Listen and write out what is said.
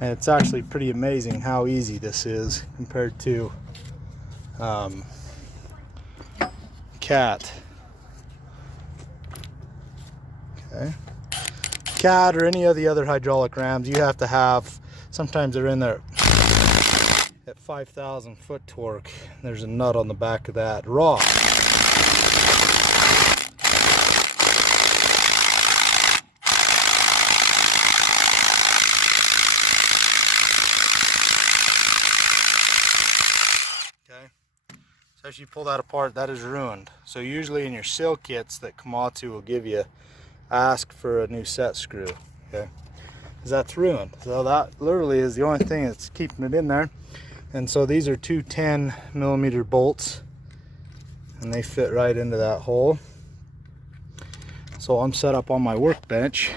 And it's actually pretty amazing how easy this is compared to cat. Okay. Cat or any of the other hydraulic rams, you have to have, sometimes they're in there at 5,000 foot torque. There's a nut on the back of that rod. Okay, so as you pull that apart, that is ruined. So usually in your seal kits that Komatsu will give you, ask for a new set screw. Okay, because that's ruined. So that literally is the only thing that's keeping it in there. And so these are two 10mm bolts, and they fit right into that hole. So I'm set up on my workbench.